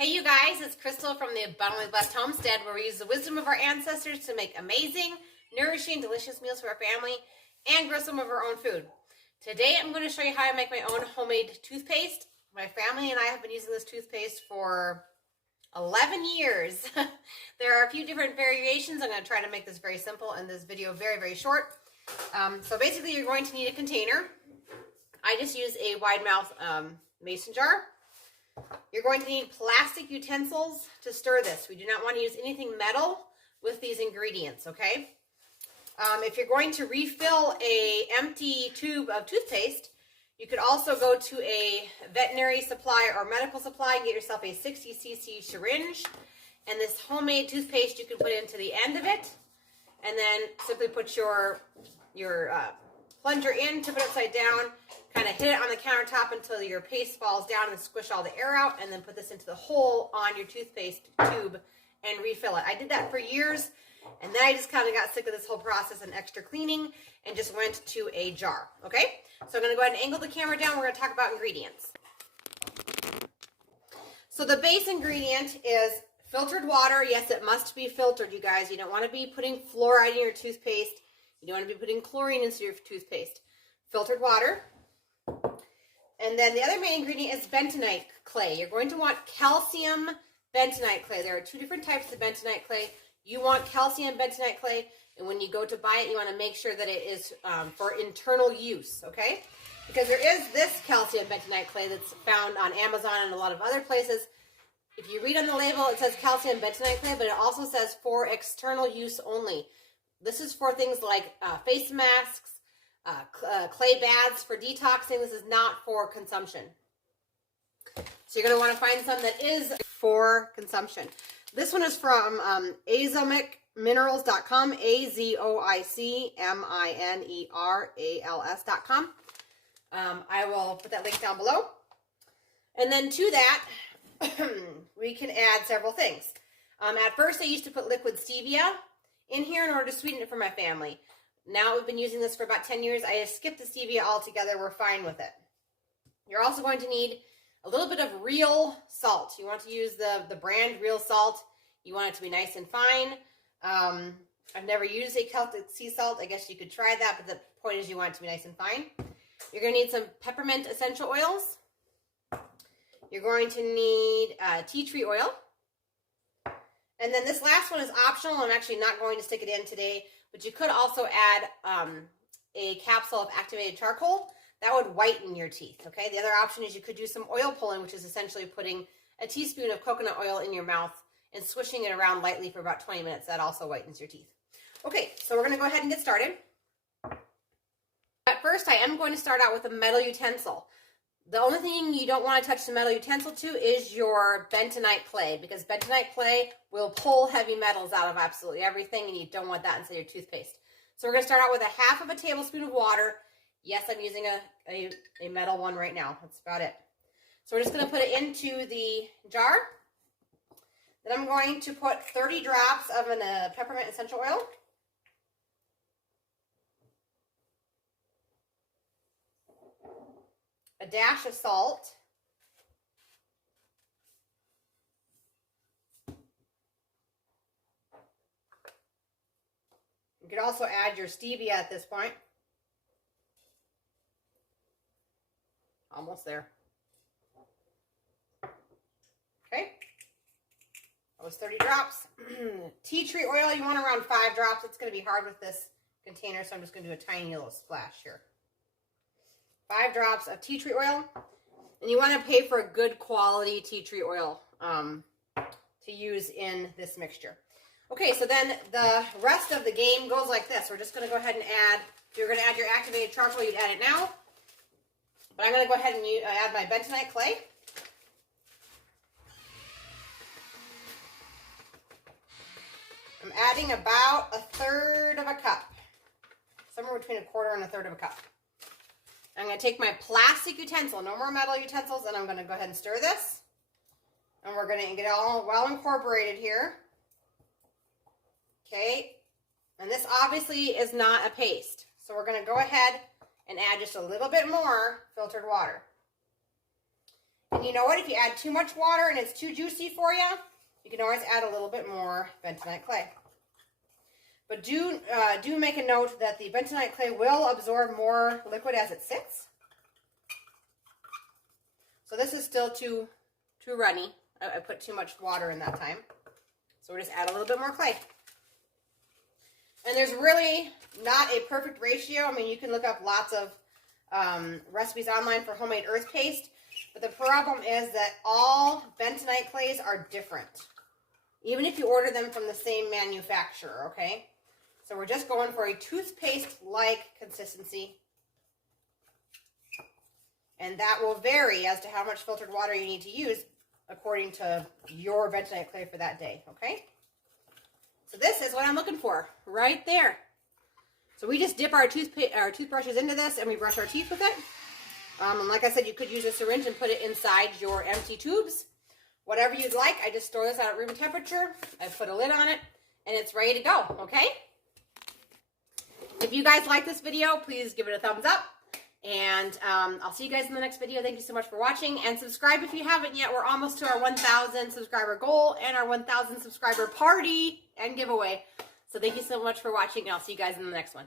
Hey you guys, it's Crystal from the Abundantly Blessed Homestead, where we use the wisdom of our ancestors to make amazing, nourishing, delicious meals for our family and grow some of our own food. Today I'm going to show you how I make my own homemade toothpaste. My family and I have been using this toothpaste for 11 years. There are a few different variations. I'm going to try to make this very simple and this video very short. So basically you're going to need a container. I just use a wide mouth mason jar. You're going to need plastic utensils to stir this. We do not want to use anything metal with these ingredients, okay? If you're going to refill a empty tube of toothpaste, you could also go to a veterinary supply or medical supply and get yourself a 60cc syringe. And this homemade toothpaste you can put into the end of it, and then simply put your plunger in, tip it upside down, kind of hit it on the countertop until your paste falls down and squish all the air out, and then put this into the hole on your toothpaste tube and refill it. I did that for years, and then I just kind of got sick of this whole process and extra cleaning and just went to a jar, okay? So I'm going to go ahead and angle the camera down. We're going to talk about ingredients. So the base ingredient is filtered water. Yes, it must be filtered, you guys. You don't want to be putting fluoride in your toothpaste. You don't want to be putting chlorine into your toothpaste. Filtered water. And then the other main ingredient is bentonite clay. You're going to want calcium bentonite clay. There are two different types of bentonite clay. You want calcium bentonite clay, and when you go to buy it, you want to make sure that it is for internal use, okay? Because there is this calcium bentonite clay that's found on Amazon and a lot of other places. If you read on the label, it says calcium bentonite clay, but it also says for external use only. This is for things like face masks, clay baths for detoxing. This is not for consumption. So you're going to want to find some that is for consumption. This one is from azomicminerals.com, AZOICMINERALS.com. I will put that link down below. And then to that, we can add several things. At first, I used to put liquid stevia in here in order to sweeten it for my family. Now we've been using this for about 10 years. I just skipped the stevia altogether. We're fine with it. You're also going to need a little bit of real salt. You want to use the brand real salt. You want it to be nice and fine. I've never used a Celtic sea salt. I guess you could try that, but the point is you want it to be nice and fine. You're going to need some peppermint essential oils. You're going to need tea tree oil. And then this last one is optional. I'm actually not going to stick it in today, but you could also add a capsule of activated charcoal. That would whiten your teeth, okay? The other option is you could do some oil pulling, which is essentially putting a teaspoon of coconut oil in your mouth and swishing it around lightly for about 20 minutes. That also whitens your teeth. Okay, so we're going to go ahead and get started. At first, I am going to start out with a metal utensil. The only thing you don't want to touch the metal utensil to is your bentonite clay, because bentonite clay will pull heavy metals out of absolutely everything, and you don't want that inside your toothpaste. So we're going to start out with a half of a tablespoon of water. Yes, I'm using a metal one right now. That's about it. So we're just going to put it into the jar. Then I'm going to put 30 drops of peppermint essential oil. A dash of salt. You could also add your stevia at this point. Almost there. Okay. That was 30 drops. Tea tree oil, you want around 5 drops. It's going to be hard with this container, so I'm just going to do a tiny little splash here. 5 drops of tea tree oil. And you want to pay for a good quality tea tree oil to use in this mixture. Okay, so then the rest of the game goes like this. We're just going to go ahead and add, if you're going to add your activated charcoal, you'd add it now. But I'm going to go ahead and add my bentonite clay. I'm adding about 1/3 of a cup. Somewhere between 1/4 and 1/3 of a cup. I'm going to take my plastic utensil, no more metal utensils, and I'm going to go ahead and stir this. And we're going to get it all well incorporated here. Okay. And this obviously is not a paste. So we're going to go ahead and add just a little bit more filtered water. And you know what? If you add too much water and it's too juicy for you, you can always add a little bit more bentonite clay. But do make a note that the bentonite clay will absorb more liquid as it sits. So this is still too runny. I put too much water in that time. So we'll just add a little bit more clay. And there's really not a perfect ratio. I mean, you can look up lots of recipes online for homemade earth paste. But the problem is that all bentonite clays are different. Even if you order them from the same manufacturer, okay? So we're just going for a toothpaste-like consistency. And that will vary as to how much filtered water you need to use according to your bentonite clay for that day, okay? So this is what I'm looking for, right there. So we just dip our toothbrushes into this and we brush our teeth with it. And like I said, you could use a syringe and put it inside your empty tubes. Whatever you'd like. I just store this at room temperature. I put a lid on it and it's ready to go, okay? If you guys like this video, please give it a thumbs up. And I'll see you guys in the next video. Thank you so much for watching. And subscribe if you haven't yet. We're almost to our 1,000 subscriber goal and our 1,000 subscriber party and giveaway. So thank you so much for watching, and I'll see you guys in the next one.